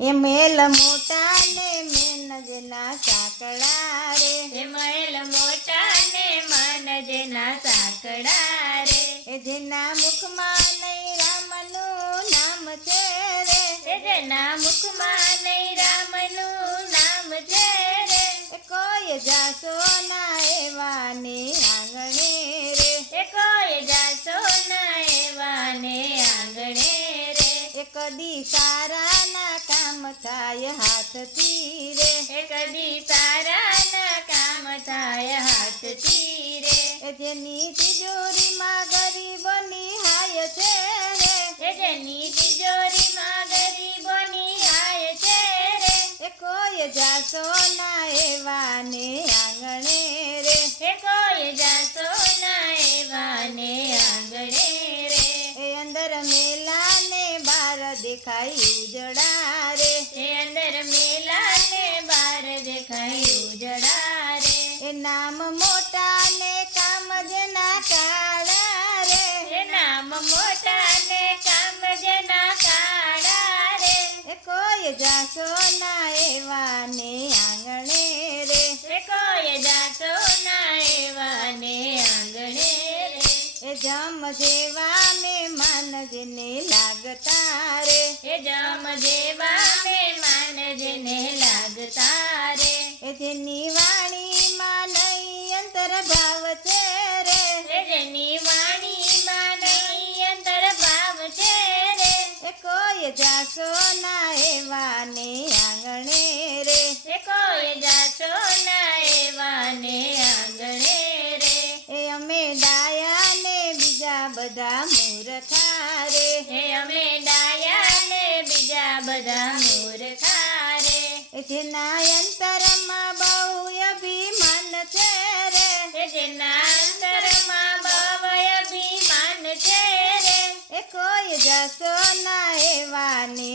એ મહેલ મોટા ને મેનજના સાંકળા રે, એ મહેલ મોટા ને માનજના સાંકળા રે, એ જેના મુખમાં નહીં રામનું નામ છે રે, એ જેના મુખમાં નહીં રામનું નામ છે રે, એ કોઈ જાશો ના એવા ને આંગણે રે, એ કોઈ જાશો ના એવા ને આંગણે રે, એ કદી સારા ના કામ થાય હાથથી રે, એ કદી સારા ના કામ થાય હાથથી રે, એ જેની તિજોરીમાં ગરીબોની હાય છે રે, એ જેની તિજોરીમાં ગરીબોની હાય છે રે, એ કોઈ જાશો ના એવા ને આંગણે રે, એ કોઈ જાશો ના એવા ને આંગણે રે, એ અંદર મેલા ને બાર દેખાય ઉજળા રે, એ અંદર મેલા ને બાર દેખાય ઉજળા રે, એ નામ મોટા ને કામ જેના કાળા રે, એ નામ મોટા ને કામ જેના કાળા રે, એ કોઈ જાશો ના એવા ને આંગણે રે, એ કોઈ જાશો ના એવા ને આંગણે રે, એ જમ જેવા ને માનજને લાગતા રે, એ જમ જેવા મહેમાન જેને લાગતા રે, એ જેની વાણીમાં નહીં અંતર ભાવ છે રે, એ જેની વાણીમાં નહીં અંતર ભાવ છે રે, એ કોઈ જાશો ના એવા ને આંગણે રે, એ કોઈ જાશો ના એવા ને આંગણે રે, એ અમે ડાયા ને બીજા બધા મૂર્ખા રે, એ અમે ડાયા ને બીજા બધા મૂર્ખા રે, એ જેના અંતરમાં બહુ અભિમાન છે રે, એ જેના અંતરમાં બહુ અભિમાન છે રે, એ કોઈ જાશો ના એવા ને